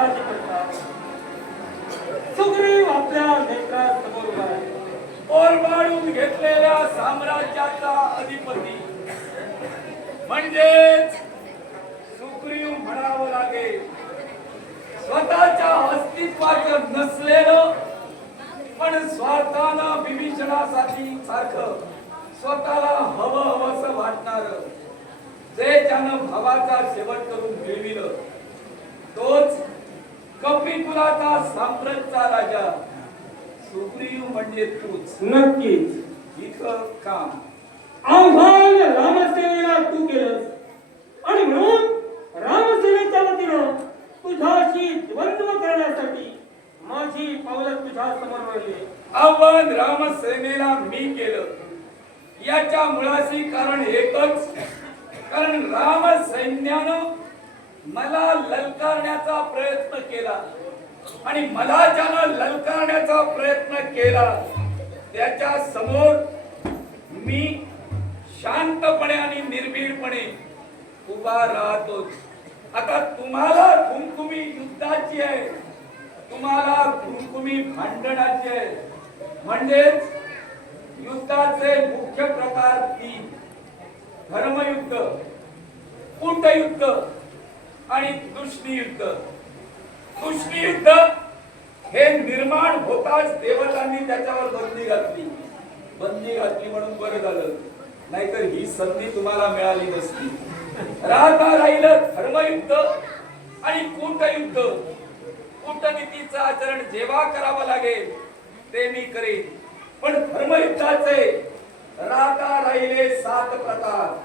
काळजी करतात सुग्रीव आपल्या नेत्रासमोर उभा आहे ओरबाडून घेतलेल्या साम्राज्याचा अधिपती. म्हणजेच सुग्रीव म्हणावं लागेल. स्वतःच्या अस्तित्वाचं नसलेलं पण स्वार्थानं विभीषणासाठी सारखं स्वतःला हवं हवंसं वाटणार. जे त्यानं भावाचा शेवट करून मिळविलं. कपिकुलाचा साम्राज्यचा राजा. सुग्रीव म्हणजे तूच. नक्कीच. इथं काम. आव्हान रामसेनेला तू केलंस. आणि म्हणून रामसेनेच्या वतीनं तुझ्याशी द्वंद्व करण्यासाठी माझी पावलं तुझ्या समोर वळली आव्हान रामसेनेला मी केलं. याच्या मुळाशी कारण एकच. कारण राम सैन्यानं मला ललकारण्याचा प्रयत्न केला. आणि मला ज्यानं ललकारण्याचा प्रयत्न केला. त्याच्यासमोर मी शांतपणे आणि निर्भीडपणे उभा राहतो. आता तुम्हाला घुमकुमी युद्धाची आहे. तुम्हाला घुमकुमी भांडणाची आहे. म्हणजेच युद्धाचे मुख्य प्रकार तीन धर्मयुद्ध कूटयुद्ध आणि तुष्णीयुद्ध तुष्णीयुद्ध हे निर्माण होताच देवतांनी त्याच्यावर बंदी घातली. बंदी घातली म्हणून बरं झालं. नाहीतर ही संधी तुम्हाला मिळाली नसती. राहता राहिलं धर्मयुद्ध आणि कूटयुद्ध. कूटनीतीचं आचरण जेव्हा करावं लागेल ते मी करेन. पण धर्मयुद्धाचे राहता राहिले सात प्रकार.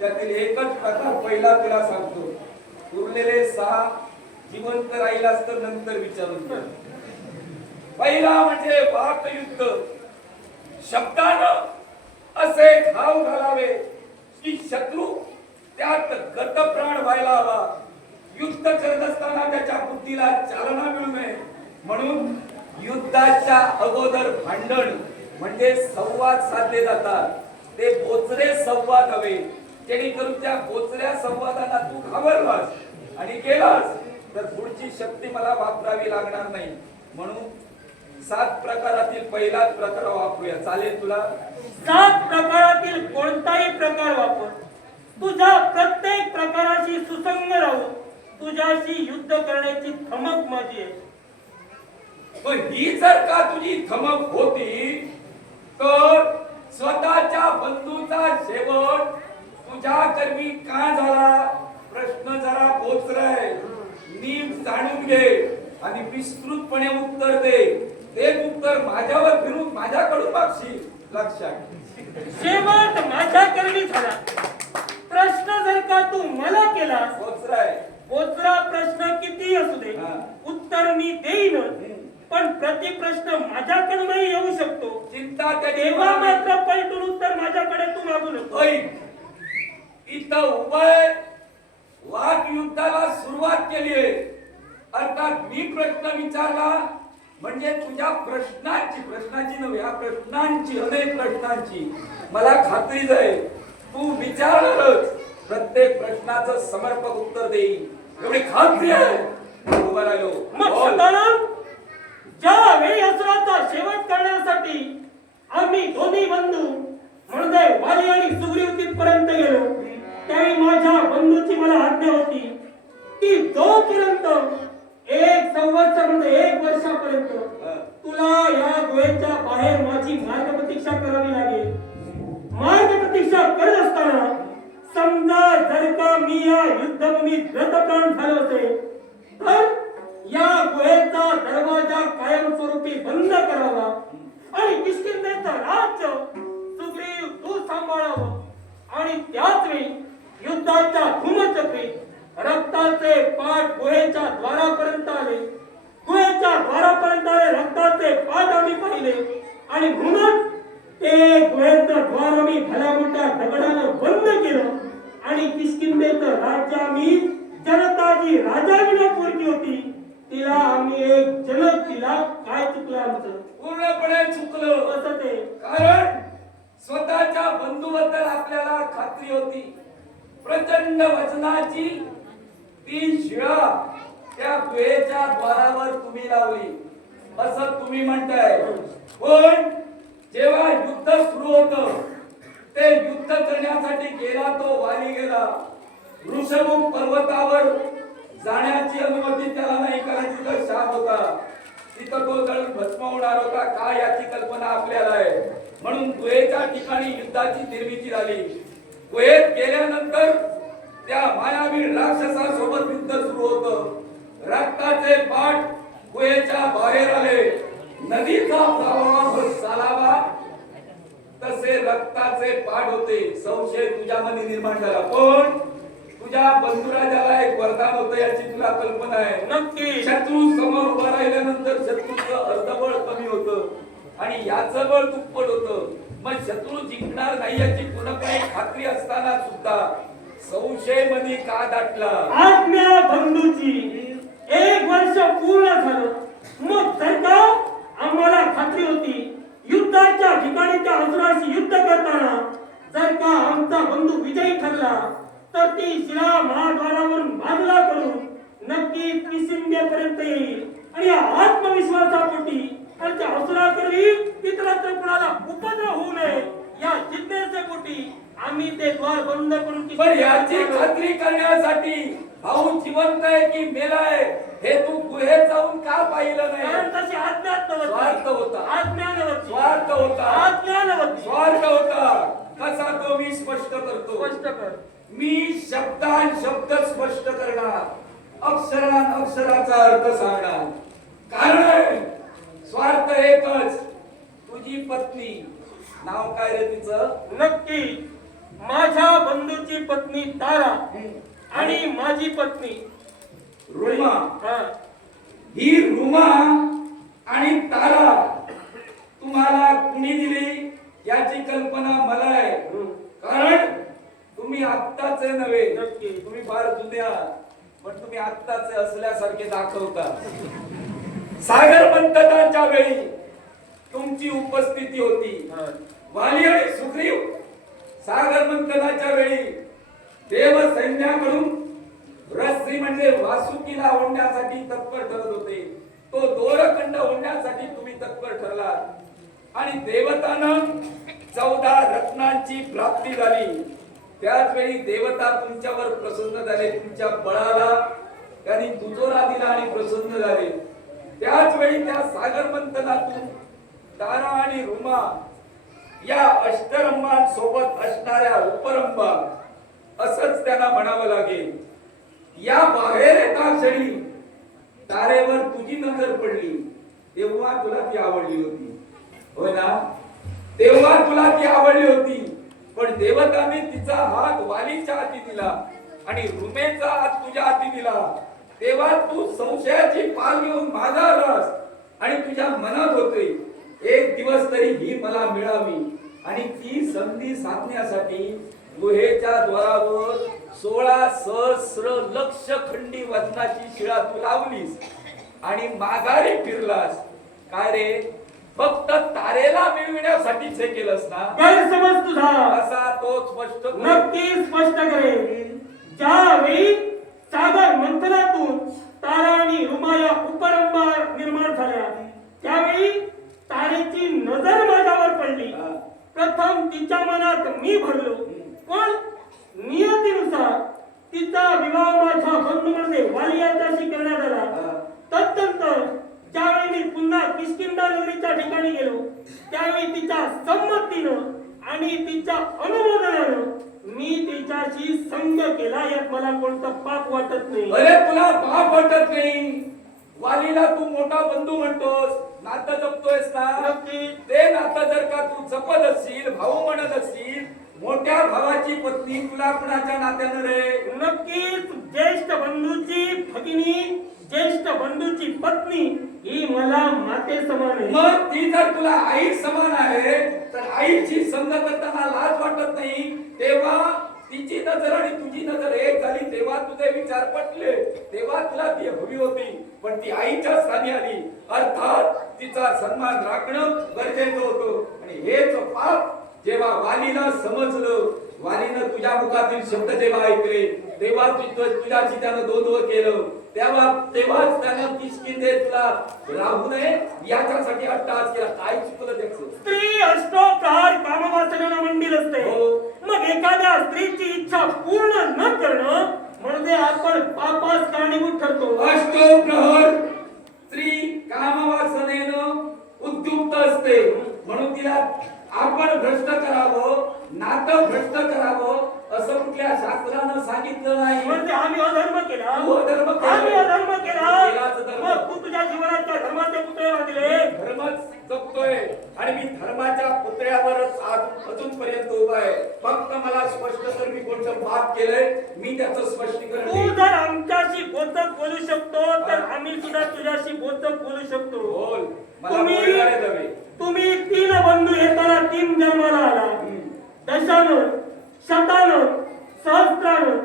त्यातील एकच प्रकार पहिला तुला सांगतो. उरलेले सहा जिवंत राहिलास तर नंतर विचारून घे. पहिला म्हणजे वाक युद्ध शब्दानं असे घाव घालावे की शत्रू त्यात गतप्राण व्हायला हवा. युद्ध करत असताना त्याच्या बुद्धीला चालना मिळू नये. म्हणून युद्धाच्या अगोदर भांडण म्हणजे संवाद साधले जातात. ते बोचरे संवाद हवे. जेणेकरून त्या बोचऱ्या संवादाला तू घाबरलास आणि केलास तर पुढची शक्ती मला वापरावी लागणार नाही. म्हणून सात प्रकारातील पहिलाच प्रकार वापरूया. चालेल तुला? सात प्रकारातील कोणताही प्रकार वापर. तुझ्या प्रत्येक प्रकाराशी सुसंग राहून तुझ्याशी युद्ध करण्याची धमक माझी आहे. पण ही जर का तुझी धमक होती तर स्वतःच्या बंधूचा शेवट तुझ्या कर्मी का झाला? प्रश्न जरा पोचराय नीट जाणून घे आणि विस्तृतपणे उत्तर दे. ते उत्तर माझ्यावर फिरून माझ्याकडून मागशील. लक्षात शेवट माझ्या करणी झाला. प्रश्न जर का तू मला केला पोचराय बोचरा प्रश्न किती असू दे हा. उत्तर मी देईन. पण प्रति प्रश्न माझ्याकडूनही येऊ शकतो. चिंता त्याची तेव्हा मात्र पलटून उत्तर माझ्याकडे तू मागू नको. इथं उभय वाघ युद्धाला सुरुवात केली आहे. अर्थात मी प्रश्न विचारला म्हणजे तुझ्या प्रश्नांची प्रश्नाची नव्हे या प्रश्नांची अनेक प्रश्नांची. मला खात्रीच आहे तू विचारणारच. प्रत्येक प्रश्नाचं समर्पक उत्तर देईल एवढी खात्री आहे. उभा राहिलो. ज्या वेळी असुराचा शेवट करण्यासाठी आम्ही दोन्ही बंधू म्हणजे वाली आणि सुग्रीव तिथपर्यंत गेलो. त्यावेळी माझ्या बंधूची मला आज्ञा होती की जोपर्यंत एक संवत्सर म्हणजे एक वर्षापर्यंत तुला या गुहेच्या बाहेर माझी मार्ग प्रतीक्षा करावी लागेल. मार्ग प्रतीक्षा करत असताना समजा जर का मी या युद्धभूमीत रथप्राण झालो असेल तर या गुहेचा दरवाजा कायमस्वरूपी बंद करावा आणि किष्किंधेचं राज्य सुग्रीव तू सांभाळावं. आणि त्याच वेळी युद्धाच्या धूमचक्री रक्ताचे पाठ गुहेच्या द्वारापर्यंत आले. गुहेच्या द्वारापर्यंत आले रक्ताचे पाठ आम्ही पाहिले. आणि म्हणून ते गुहेचं द्वार आम्ही भल्या मोठ्या दगडानं बंद केलं. आणि किष्किंधेचं राज्य आम्ही जनता जी राजाविना पोरगी होती. तिला आम्ही एक जनक दिला. काय चुकलं आमचं? पूर्णपणे चुकलं. कसं ते. कारण स्वतःच्या बंधूबद्दल आपल्याला खात्री होती. प्रचंड वचनाची तीन शिळा त्या गुहेच्या द्वारावर तुम्ही लावली. असं तुम्ही म्हणताय. पण जेव्हा युद्ध सुरू होत ते युद्ध करण्यासाठी गेला तो वाली गेला. ऋषभूम पर्वतावर जाण्याची अनुमती त्याला नाही कारण तिथं शाप होता. तिथं तो जळ भस्म होणार होता. काय याची कल्पना आपल्याला आहे? म्हणून गुहेच्या ठिकाणी युद्धाची निर्मिती झाली. गुहेत गेल्यानंतर त्या मायावी राक्षसासोबत युद्ध सुरू होत. रक्ताचे पाठ गुहेच्या बाहेर आले. नदीचा प्रवाह चालावा तसे रक्ताचे पाठ होते. संशय तुझ्यामध्ये निर्माण झाला. पण तुझ्या बंधुराजाला एक वरदान होतं याची तुला कल्पना आहे. नक्की. शत्रू समोर उभा राहिल्यानंतर शत्रूचं अर्धबळ कमी होतं. आणि याचं बळ दुप्पट होतं. मग शत्रू जिंकणार नाही याची पूर्णपणे खात्री असताना सुद्धा संशयमध्ये का दाटला? आज्ञा बंधूची एक वर्ष पूर्ण झालं. मग सरकार आम्हाला खात्री होती युद्धाच्या ठिकाणी त्या असुराशी युद्ध करताना जर का आमचा बंधू विजयी ठरला तर ती शिळा महाद्वारावरून बाजूला करून नक्की किसिंदेपर्यंत येईल. आणि आत्मविश्वासापोटी आणि त्या असुराकडे इतरत्र कुणाला उपद्रव होऊ नये या जिज्ञेच्या पोटी आम्ही ते द्वार बंद करून पण याची खात्री करण्यासाठी भाऊ जिवंत आहे की मेलाय हे तू गुहेत जाऊन का पाहिलं कारण नाही तशी. स्वार्थ होता. आज्ञा नव्हती. स्वार्थ होता. आज्ञा नव्हती. स्वार्थ होता कसा तो मी स्पष्ट करतो स्पष्ट कर मी शब्दान शब्द स्पष्ट करणार अक्षरान अक्षराचा अर्थ सांगणार कारण स्वार्थ एकच. तुझी पत्नी. नाव काय रे तिचं? नक्की. माझ्या बंधूची पत्नी तारा आणि माझी पत्नी. रुमा. हा. रुमा आणि तारा तुम्हाला कुणी दिली याची कल्पना मला आहे. कारण तुम्ही आत्ताचे नव्हे. नक्की. तुम्ही फार जुने आहात पण तुम्ही आत्ताचे असल्यासारखे दाखवता. सागर मंथनाच्या वेळी तुमची उपस्थिती होती. हा. वाली आणि सुग्रीव सागर मंथनाच्या वेळी देव सैन्याकडून रस्सी म्हणजे वासुकीला ओढण्यासाठी तत्पर ठरत होते. तो दोरखंड ओढण्यासाठी तुम्ही तत्पर ठरलात. आणि देवतानं चौदा रत्नांची प्राप्ती झाली. त्याच वेळी देवता तुमच्यावर प्रसन्न झाले तुमच्या बळाला त्यांनी दुजोरा दिला आणि प्रसन्न झाले. त्याच वेळी त्या सागर मंथनातून तारा आणि रुमा या अष्टरंभांसोबत असणाऱ्या उपरंबा असंच त्यांना म्हणावं लागेल. या बाहेर एका क्षणी तारेवर तुझी नजर पडली तेव्हा तुला ती आवडली होती. होय ना? तेव्हा तुला ती आवडली होती. पण देवताने तिचा हात वालीच्या हाती दिला आणि रुमेचा हात तुझ्या हाती दिला. तेव्हा तू संशयाची पाल घेऊन माझा रस आणि तुझ्या मनात होते एक दिवस तरी ही मला मिळावी. आणि ती संधी साधण्यासाठी गुहेच्या द्वारावर सोळा सहस्र लक्ष खंडी वजनाची शिळा तू लावलीस आणि माघारी फिरलास. काय रे? फक्त तारेला मिळविण्यासाठीच हे केलंस ना? गैरसमज तुझा. असा तो स्पष्ट करू. नक्की स्पष्ट करेल. ज्यावेळी सागर मंथनातून तारा आणि रुमाया उपरंबा निर्माण झाल्या त्यावेळी तारेची नजर माझ्यावर पडली हा. प्रथम तिच्या मनात मी भरलो पण नियतीनुसार तिचा विवाह माझ्या बंधूमध्ये वालियाच्याशी करण्यात आला हा. तदनंतर ज्यावेळी मी पुन्हा किष्किंदा नगरीच्या ठिकाणी गेलो त्यावेळी तिच्या संमतीनं आणि तिच्या अनुमोदनानं मी तिच्याशी संग केला यात मला कोणतं पाप वाटत नाही पाप वाटत नाही? वालीला तू मोठा बंधू म्हणतोस. नातं जपतोयस ना? ते नातं जर का तू जपत असशील भाऊ म्हणत असशील मोठ्या भावाची पत्नी तुला कुणाच्या नात्यानं रे? नक्कीच ज्येष्ठ बंधूची भगिनी ज्येष्ठ बंधूची पत्नी ही मला माते समान आहे. मग ती जर तुला आई समान आहे तर आईची संग करताना लाज वाटत नाही. तेव्हा तिची नजर आणि तुझी नजर एक झाली तेव्हा तुझे विचार पटले. तेव्हा तुला ती हवी होती पण ती आईच्या स्थानी आली. अर्थात तिचा सन्मान राखणं गरजेचं होतं. आणि हेच पाप जेव्हा वालीला समजलं वालीनं तुझ्या मुखातील शब्द जेव्हा ऐकले तेव्हा तुझ्याशी त्यानं दोन केलं. तेव्हा तेव्हाच त्यानं किसकिंदे तुला राहू नये याच्यासाठी अट्टहास केला. काय चुकलं त्याचं? स्त्री अष्टोप्रहार कामवासनेनं मंडिल असते. हो. मग एखाद्या स्त्रीची इच्छा पूर्ण न करणं म्हणजे आपण पापास कारणीभूत ठरतो. अष्टो प्रहर स्त्री कामवासनेनं उद्युक्त असते. म्हणून तिला आपण भ्रष्ट करावं नातं भ्रष्ट करावं असं कुठल्या शास्त्रानं सांगितलं नाही. म्हणजे आम्ही अधर्म केला. केला. आम्ही अधर्म केला. केलाच धर्म. मग तू तुझ्या जीवनात त्या धर्माचे पुतळे बांधले. धर्मच जपतोय आणि मी धर्माच्या पुतळ्यावरच आज अजूनपर्यंत उभा आहे. फक्त मला स्पष्ट कर मी कोणतं पाप केलंय मी त्याचं स्पष्टीकरण तू देईन. जर आमच्याशी बोचक बोलू शकतो तर आम्ही सुद्धा तुझ्याशी बोचक बोलू शकतो. बोल. तुम्ही तुम्ही तीन बंधू येताना तीन जन्माला आला. दशानं शतानं सहस्त्रानं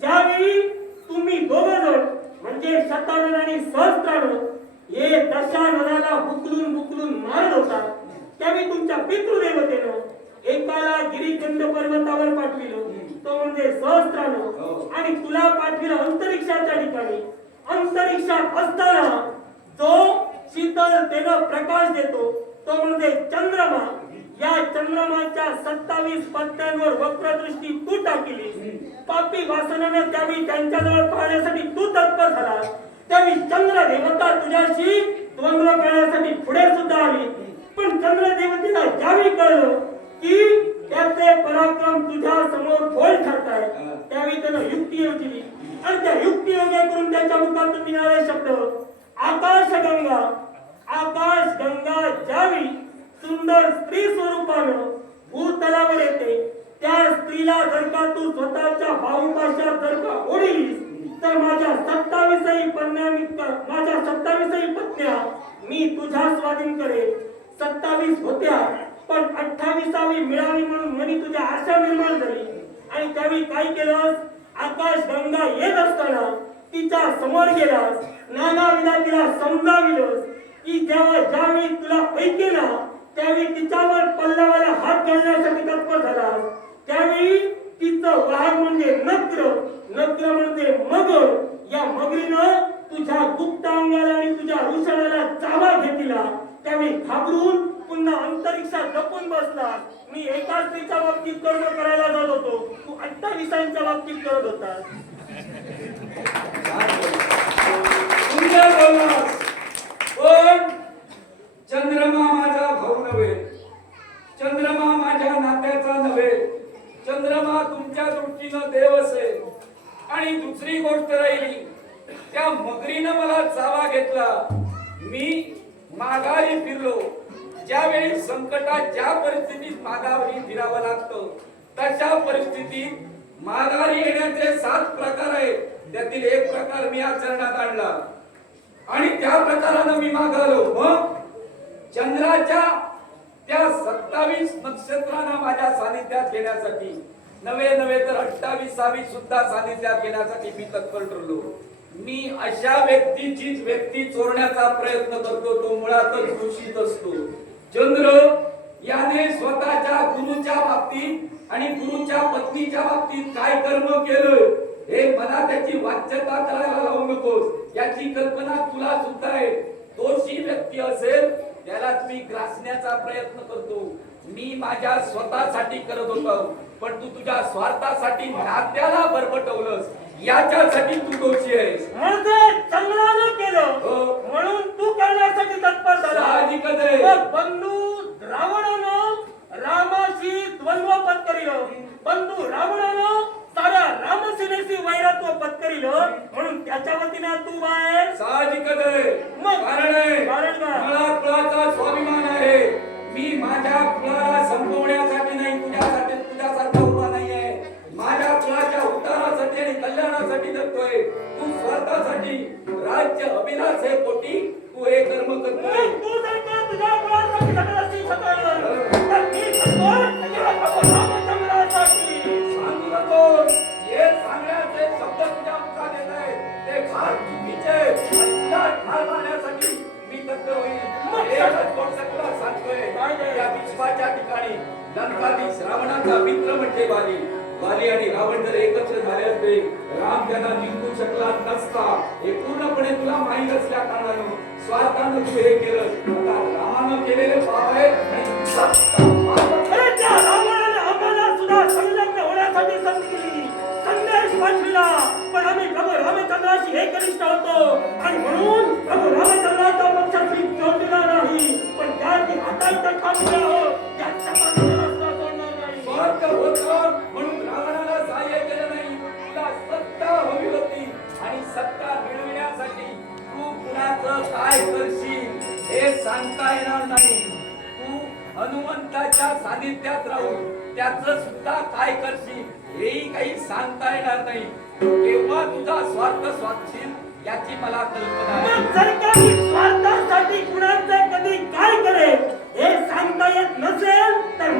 ज्यावेळी तुम्ही दोघ जण म्हणजे शतानन आणि सहस्त्रानं हे दशाननाला बुकलून बुकलून मारत होता त्यावेळी तुमच्या पितृदेवतेनं एकाला गिरिकंद पर्वतावर पाठविलं. तो म्हणजे हो. सहस्त्रानं आणि तुला पाठविलं अंतरिक्षाच्या ठिकाणी. अंतरिक्षात असताना जो शीतल शीतलतेनं प्रकाश देतो तो म्हणजे चंद्रमा. या चंद्रमाच्या सत्तावीस पत्त्यांवर वक्रदृष्टी तू टाकली पापी वासनाने त्यावेळी त्यांच्याजवळ पाहण्यासाठी तू तत्पर झाला त्यावेळी चंद्र देवता तुझ्याशी द्वंद्व करण्यासाठी पुढे सुद्धा आली. पण चंद्र देवतेला ज्यावेळी कळलं की त्याचे पराक्रम तुझ्या समोर बोल ठरताय त्यावेळी त्यानं युक्ती योजली. आणि त्या युक्ती योग्य करून त्याच्या मुखातून निघाले शब्द. आकाश गंगा आकाश गंगा ज्यावी सुंदर स्त्री स्वरूपानं भूतलावर येते त्या स्त्रीला जर का तू स्वतःच्या भाऊपाशात जर का ओढीस तर माझ्या सत्तावीसही पत्न्या माझ्या सत्तावीसही पत्न्या मी तुझ्या स्वाधीन करेल सत्तावीस होत्या पण अठ्ठावीसावी मिळावी म्हणून मनी तुझ्या आशा निर्माण झाली. आणि त्यावेळी काय केलंस? आकाश गंगा येत असताना तिच्या समोर गेलास नाना विना तिला समजाविलंस की जेव्हा ज्यावेळी तुला ऐकेना त्यावेळी तिच्यावर पल्लवाला हात घालण्यासाठी तत्पर झाला त्यावेळी तिचं वाहन म्हणजे नत्र नत्र म्हणजे मगर. या मगरीनं तुझ्या गुप्त अंगाला आणि तुझ्या रुषणाला चावा घेतला. त्यावेळी घाबरून पुन्हा अंतरिक्षात लपून बसला मी एका स्त्रीच्या बाबतीत कर्म करायला जात होतो. तू अठ्ठावीसांच्या बाबतीत करत होतास. पण चंद्रमा माझा भाऊ नव्हे. चंद्रमा माझ्या नात्याचा नव्हे. चंद्रमा तुमच्या दृष्टीनं देव असेल. आणि दुसरी गोष्ट राहिली त्या मगरीनं मला चावा घेतला. मी माघारी फिरलो. ज्यावेळी संकटात ज्या परिस्थितीत माघारी फिरावं लागतं तशा परिस्थितीत माघारी येण्याचे सात प्रकार आहेत. त्यातील एक प्रकार मी आचरणात आणला. आणि त्या प्रकारानं मी मागालो मग चंद्राच्या त्या सत्तावीस नक्षत्रांना माझ्या सानिध्यात घेण्यासाठी नवे नवे तर अठ्ठावीसावी सुद्धा सानिध्यात घेण्यासाठी मी तत्पर ठरलो. मी अशा व्यक्तीचीच व्यक्ती चोरण्याचा प्रयत्न करतो तो मुळातच दूषित असतो. चंद्र याने स्वतःच्या गुरुच्या बाबतीत आणि गुरुच्या पत्नीच्या बाबतीत काय कर्म केलं हे मला त्याची वाच्यता करायला लावू नकोस याची कल्पना तुला सुद्धा आहे. दोषी व्यक्ती असेल त्याला मी ग्रासण्याचा प्रयत्न करतो. मी माझ्या स्वतःसाठी करत होतो पण तू तुझ्या स्वार्थासाठी नात्याला बरबटवलंस. याच्यासाठी तू दोषी आहेस. केलं. हो. म्हणून तू करण्यासाठी तत्पर झाला. बंधू रावणानं रामाशी द्वंद्व पत्करिलं. बंधू रावणानं साऱ्या रामसेनेशी वैरत्व पत्करिलं. म्हणून त्याच्या वतीने तू बाहेर. साहजिकच आहे. मग? कारण आहे कारण काय? मला कुळाचा स्वाभिमान आहे. मी माझ्या कुळाला संपवण्यासाठी नाही तुझ्यासाठी तुझ्यासारखा उभा नाही आहे माझ्या कुळाच्या उद्धारासाठी आणि कल्याणासाठी जगतोय. तू स्वार्थासाठी राज्य अभिलाष हे पोटी. तू हे कर्म करतोय. मग तू जर का तुझ्या मुलासाठी झटत असशील सकाळवर, तर मी झटतोय या प्रभू रामचंद्रासाठी. सांगू नको. सांगण्याचे शब्द तुझ्या मुखात येत आहेत. ते फार चुकीचे आहेत. आणि तुला ठार मारण्यासाठी मी तत्पर होईल मग एकच गोष्ट तुला सांगतोय. काय ते? या विश्वाच्या ठिकाणी लंकाधीश रावणाचा मित्र म्हणजे वाली वाली आणि रावण जर एकत्र झाले असते राम त्यांना जिंकू शकला नसता. हे पूर्णपणे तुला माहीत असल्या कारणानं स्वार्थानं तू हे केलं आता रामानं केलेले पाप आहे अरे आम्हाला सुद्धा संलग्न होण्यासाठी संधी दिली. संदेश पाठविला. पण आम्ही प्रभू रामचंद्राशी एकनिष्ठ होतो. आणि म्हणून प्रभू रामचंद्राचा पक्षाशी जोडलेला काय करशील हे सांगता येणार नाही. तू हनुमंताच्या सानिध्यात राहून त्याच सुद्धा काय करशील हेही काही सांगता येणार नाही. केव्हा तुझा स्वार्थ स्वाधशील याची मला कल्पना स्वार्थासाठी कुणाचं कधी काय करेल हे सांगता येत नसेल तर